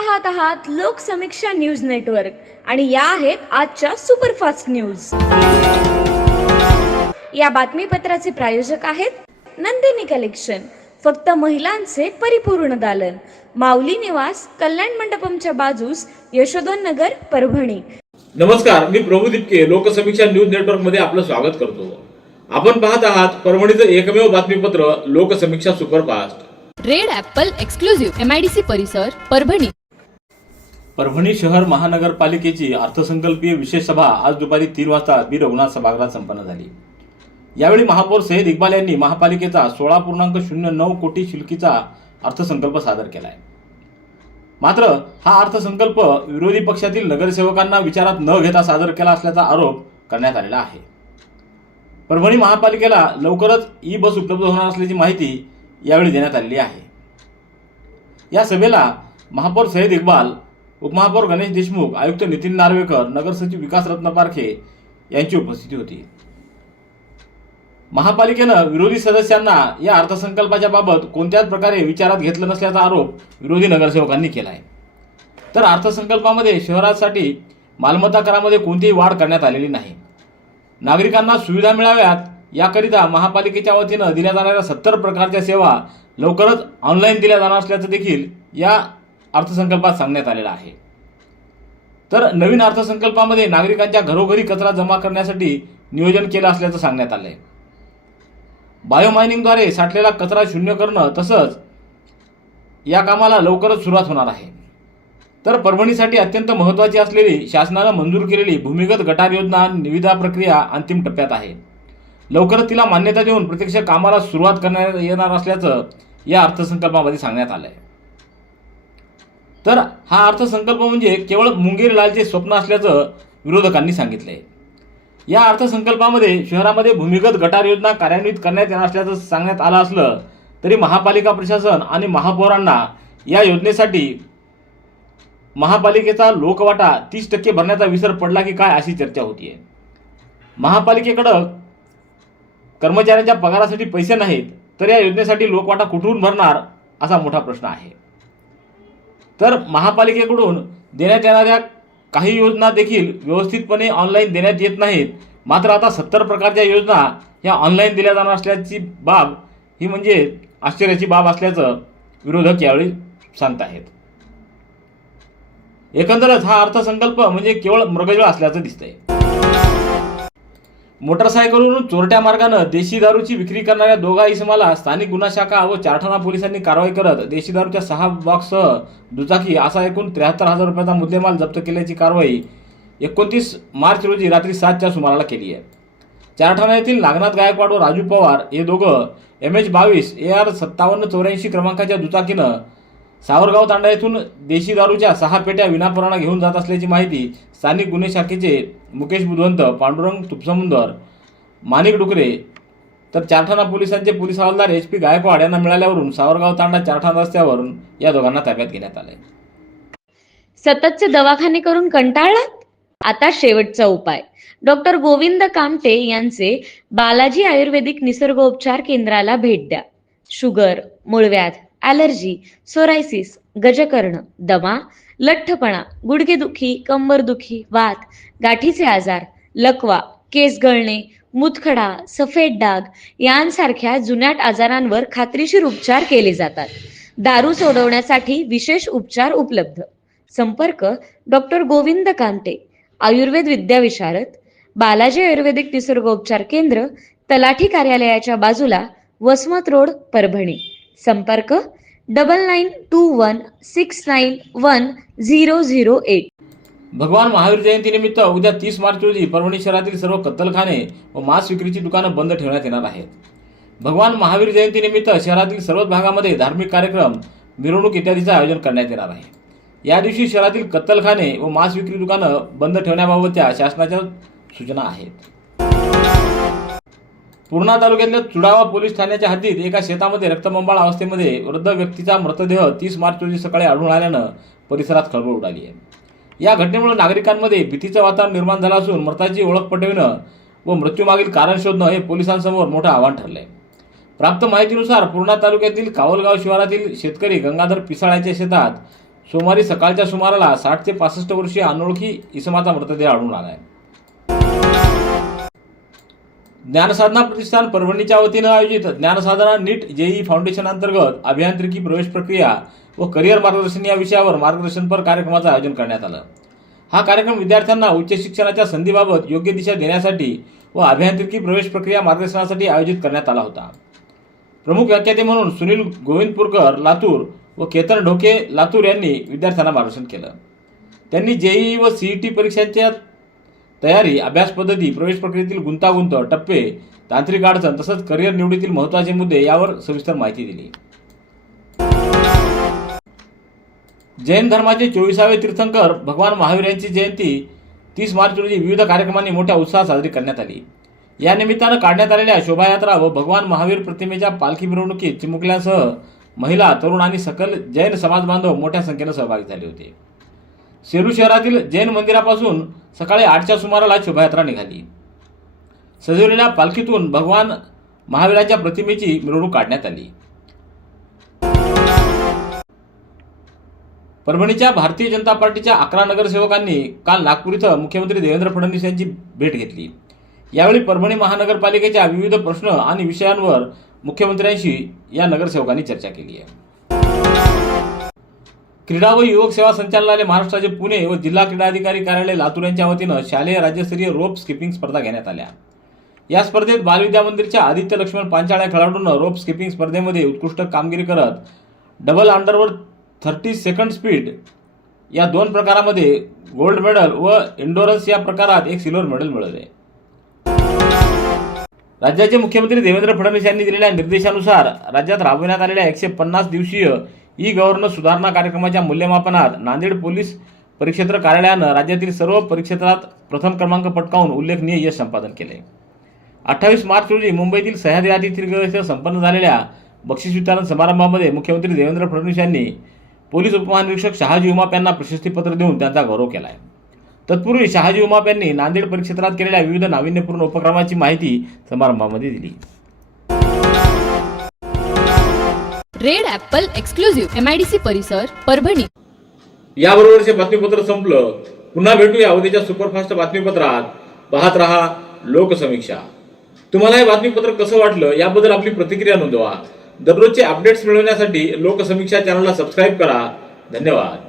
पाहत आहात Loksamiksha news network आणि या आहेत आजच्या सुपरफास्ट न्यूज। या बातमीपत्राचे प्रायोजक आहेत नंदिनी कलेक्शन, फक्त महिलांचे परिपूर्ण दालन, माऊली निवास, कल्याण मंडपमच्या बाजूस, यशोधन नगर, परभणी। नमस्कार, मी प्रभू दिपके लोकसमीक्षा न्यूज नेटवर्क मध्ये आपलं स्वागत करतो। आपण पाहत आहात परभणीचं एकमेव बातमीपत्र Loksamiksha superfast. Red Apple exclusive MIDC परिसर परभणी। परभणी शहर महानगरपालिकेची अर्थसंकल्पीय विशेष सभा आज दुपारी 3 वाजता बी रघुनाथ सभागृहात संपन्न झाली। यावेळी महापौर सईद इक्बाल यांनी महापालिकेचा 16.09 कोटी शिल्लकीचा अर्थसंकल्प सादर केलाय। मात्र हा अर्थसंकल्प विरोधी पक्षातील नगरसेवकांना विचारात न घेता सादर केला असल्याचा आरोप करण्यात आलेला आहे। परभणी महापालिकेला लवकरच ई बस उपलब्ध होणार असल्याची माहिती यावेळी देण्यात आलेली आहे। या सभेला महापौर सईद इक्बाल, उपमहापौर गणेश देशमुख, आयुक्त नितीन नार्वेकर, नगरसचिव विकास रत्न पारखे यांची उपस्थिती होती। महापालिकेनं विरोधी सदस्यांना या अर्थसंकल्पाच्या बाबत कोणत्याच प्रकारे विचारात घेतलं नसल्याचा आरोप विरोधी नगरसेवकांनी केला आहे। तर अर्थसंकल्पामध्ये शहरासाठी मालमत्ता करामध्ये कोणतीही वाढ करण्यात आलेली नाही। नागरिकांना सुविधा मिळाव्यात याकरिता महापालिकेच्या वतीनं दिल्या जाणाऱ्या 70 प्रकारच्या सेवा लवकरच ऑनलाईन दिल्या जाणार असल्याचं देखील या अर्थसंकल्पात सांगण्यात आलेलं आहे। तर नवीन अर्थसंकल्पामध्ये नागरिकांच्या घरोघरी कचरा जमा करण्यासाठी नियोजन केलं असल्याचं सांगण्यात आलंय। बायोमायनिंगद्वारे साठलेला कचरा शून्य करणं तसंच या कामाला लवकरच सुरुवात होणार आहे। तर परभणीसाठी अत्यंत महत्त्वाची असलेली शासनानं मंजूर केलेली भूमिगत गटार योजना निविदा प्रक्रिया अंतिम टप्प्यात आहे। लवकरच तिला मान्यता देऊन प्रत्यक्ष कामाला सुरुवात करण्यात येणार असल्याचं या अर्थसंकल्पामध्ये सांगण्यात आलंय। तर हा अर्थसंकल्प म्हणजे केवळ मुंगेरी लालचे स्वप्न असल्याचं विरोधकांनी सांगितलंय। या अर्थसंकल्पामध्ये शहरामध्ये भूमिगत गटार योजना कार्यान्वित करण्यात येणार असल्याचं सांगण्यात आलं असलं तरी महापालिका प्रशासन आणि महापौरांना या योजनेसाठी महापालिकेचा लोकवाटा 30% भरण्याचा विसर पडला की काय अशी चर्चा होतीये। महापालिकेकडं कर्मचाऱ्यांच्या पगारासाठी पैसे नाहीत तर या योजनेसाठी लोकवाटा कुठून भरणार असा मोठा प्रश्न आहे। तर महापालिकेकडून देण्यात येणाऱ्या काही योजना देखील व्यवस्थितपणे ऑनलाईन देण्यात येत नाहीत। मात्र आता 70 प्रकारच्या योजना ह्या ऑनलाईन दिल्या जाणार असल्याची बाब ही म्हणजे आश्चर्याची बाब असल्याचं विरोधक यावेळी सांगत आहेत। एकंदरच हा अर्थसंकल्प म्हणजे केवळ मृगजळ असल्याचं दिसतंय। मोटरसायकलवरून चोरट्या मार्गाने देशी दारूची विक्री करणाऱ्या दोघा इसमाला स्थानिक गुन्हा शाखा व चारठाणा पोलिसांनी कारवाई करत देशी दारूच्या 6 बॉक्ससह दुचाकी असा एकूण 73,000 रुपयाचा मुद्देमाल जप्त केल्याची कारवाई 29 मार्च रोजी रात्री 7च्या सुमाराला केली आहे। चारठाणा येथील नागनाथ गायकवाड व राजू पवार हे दोघं MH22 AR 5784 क्रमांकाच्या दुचाकीनं सावरगाव तांडा येथून देशी दारूच्या 6 पेट्या विनापराणा घेऊन जात असल्याची माहिती स्थानिक गुन्हे शाखेचे मुकेश बुधवंत, पांडुरंग तुपसमुंदर, माणिक डुकरे तर चारठाणा पोलिसांचे पोलीस हवालदार HP गायकवाड यांना मिळाल्यावरून सावरगाव तांडा चारठाणा रस्त्यावरून या दोघांना ताब्यात घेण्यात आले। सततचे दवाखाने करून कंटाळलात? आता शेवटचा उपाय। डॉक्टर गोविंद कामटे यांचे बालाजी आयुर्वेदिक निसर्गोपचार केंद्राला भेट द्या। शुगर, मूळव्याध, ॲलर्जी, सोरायसिस, गजकर्ण, दमा, लठ्ठपणा, गुडघेदुखी, कंबरदुखी, वात, गाठीचे आजार, लकवा, केस गळणे, मुतखडा, सफेद डाग यांसारख्या जुनाट आजारांवर खात्रीशीर उपचार केले जातात। दारू सोडवण्यासाठी विशेष उपचार उपलब्ध। संपर्क डॉक्टर गोविंद कामटे, आयुर्वेद विद्याविशारद, बालाजी आयुर्वेदिक निसर्गोपचार केंद्र, तलाठी कार्यालयाच्या बाजूला, वसमत रोड, परभणी। संपर्क 9921691008। भगवान महावीर जयंतीनिमित्त उद्या 30 मार्च रोजी परभणी शहरातील सर्व कत्तलखाने व मांस विक्रीची दुकानं बंद ठेवण्यात येणार आहेत। भगवान महावीर जयंतीनिमित्त शहरातील सर्वच भागामध्ये धार्मिक कार्यक्रम, मिरवणूक इत्यादीचं आयोजन करण्यात येणार आहे। या दिवशी शहरातील कत्तलखाने व मांस विक्री दुकानं बंद ठेवण्याबाबतच्या शासनाच्या सूचना आहेत। पूर्णा तालुक्यातल्या चुडावा पोलीस ठाण्याच्या हद्दीत एका शेतामध्ये रक्तबंबाळ अवस्थेमध्ये वृद्ध व्यक्तीचा मृतदेह 30 मार्च रोजी सकाळी आढळून आल्यानं परिसरात खळबळ उडाली आहे। या घटनेमुळे नागरिकांमध्ये भीतीचं वातावरण निर्माण झालं असून मृताची ओळख पटविणं व मृत्यूमागील कारण शोधणं हे पोलिसांसमोर मोठं आव्हान ठरलंय। प्राप्त माहितीनुसार पूर्णा तालुक्यातील कावलगाव शिवारातील शेतकरी गंगाधर पिसाळ्याच्या शेतात सोमवारी सकाळच्या सुमाराला 60 ते 65 वर्षीय अनोळखी इसमाचा मृतदेह आढळून आलाय. ज्ञानसाधना प्रतिष्ठान परभणीच्या वतीनं आयोजित ज्ञानसाधना नीट जेईई फाउंडेशन अंतर्गत अभियांत्रिकी प्रवेश प्रक्रिया व करिअर मार्गदर्शन या विषयावर मार्गदर्शनपर कार्यक्रमाचं आयोजन करण्यात आलं. हा कार्यक्रम विद्यार्थ्यांना उच्च शिक्षणाच्या संधीबाबत योग्य दिशा देण्यासाठी व अभियांत्रिकी प्रवेश प्रक्रिया मार्गदर्शनासाठी आयोजित करण्यात आला होता. प्रमुख व्याख्याते म्हणून सुनील गोविंदपूरकर लातूर व केतन ढोके लातूर यांनी विद्यार्थ्यांना मार्गदर्शन केलं. त्यांनी जेईई व सीईटी परीक्षांच्या तयारी, अभ्यास पद्धती, प्रवेश प्रक्रियेतील गुंतागुंत, टप्पे, तांत्रिक अडचण तसंच करिअर निवडीतील महत्त्वाचे मुद्दे यावर सविस्तर माहिती दिली. जैन धर्माचे 24वे तीर्थंकर भगवान महावीर यांची जयंती 30 मार्च रोजी विविध कार्यक्रमांनी मोठ्या उत्साहात साजरी करण्यात आली. या निमित्तानं काढण्यात आलेल्या शोभायात्रा व भगवान महावीर प्रतिमेच्या पालखी मिरवणुकीत चिमुकल्यांसह महिला, तरुण आणि सकल जैन समाज बांधव मोठ्या संख्येनं सहभागी झाले होते. सेलू शहरातील जैन मंदिरापासून सकाळी 8च्या सुमाराला शोभायात्रा निघाली. सजवलेल्या पालखीतून भगवान महावीरांच्या प्रतिमेची मिरवणूक काढण्यात आली. परभणीच्या भारतीय जनता पार्टीच्या 11 नगरसेवकांनी काल नागपूर इथं मुख्यमंत्री देवेंद्र फडणवीस यांची भेट घेतली. यावेळी परभणी महानगरपालिकेच्या विविध प्रश्न आणि विषयांवर मुख्यमंत्र्यांशी या नगरसेवकांनी चर्चा केली आहे. क्रीडा व युवक सेवा संचालनालय महाराष्ट्राचे पुणे व जिल्हा क्रीडा अधिकारी कार्यालय लातूर यांच्या वतीनं शालेय राज्यस्तरीय रोप स्किपिंग स्पर्धा घेण्यात आल्या. या स्पर्धेत बालविद्या मंदिरच्या आदित्य लक्ष्मण पांचाळ या खेळाडूंना रोप स्किपिंग स्पर्धेमध्ये उत्कृष्ट कामगिरी करत डबल अंडरवर 30 सेकंड स्पीड या 2 प्रकारामध्ये गोल्ड मेडल व एंडोरन्स या प्रकारात एक सिल्वर मेडल मिळाले. राज्याचे मुख्यमंत्री देवेंद्र फडणवीस यांनी दिलेल्या निर्देशानुसार राज्यात राबविण्यात आलेल्या 150 दिवसीय ई गव्हर्नन्स सुधारणा कार्यक्रमाच्या मूल्यमापनात नांदेड पोलीस परिक्षेत्र कार्यालयानं राज्यातील सर्व परिक्षेत्रात प्रथम क्रमांक पटकावून उल्लेखनीय यश संपादन केले. 28 मार्च रोजी मुंबईतील सह्याद्री अतिथीगृह येथे संपन्न झालेल्या बक्षीस वितरण समारंभामध्ये मुख्यमंत्री देवेंद्र फडणवीस यांनी पोलीस उपमहानिरीक्षक शहाजी उमाप यांना प्रशस्तीपत्र देऊन त्यांचा गौरव केला आहे. तत्पूर्वी शहाजी उमाप यांनी नांदेड परिक्षेत्रात केलेल्या विविध नाविन्यपूर्ण उपक्रमाची माहिती समारंभामध्ये दिली. रेड ॲपल एक्सक्लुझिव्ह MIDC परिसर परभणी. याबरोबरचे बातमीपत्र संपलं. पुन्हा भेटूया उद्याच्या सुपरफास्ट बातमीपत्रात. पाहत रहा लोकसमीक्षा. तुम्हाला हे बातमीपत्र कसं वाटलं याबद्दल आपली प्रतिक्रिया नोंदवा. दररोजचे अपडेट्स मिळवण्यासाठी लोकसमीक्षा चॅनलला सबस्क्राईब करा. धन्यवाद.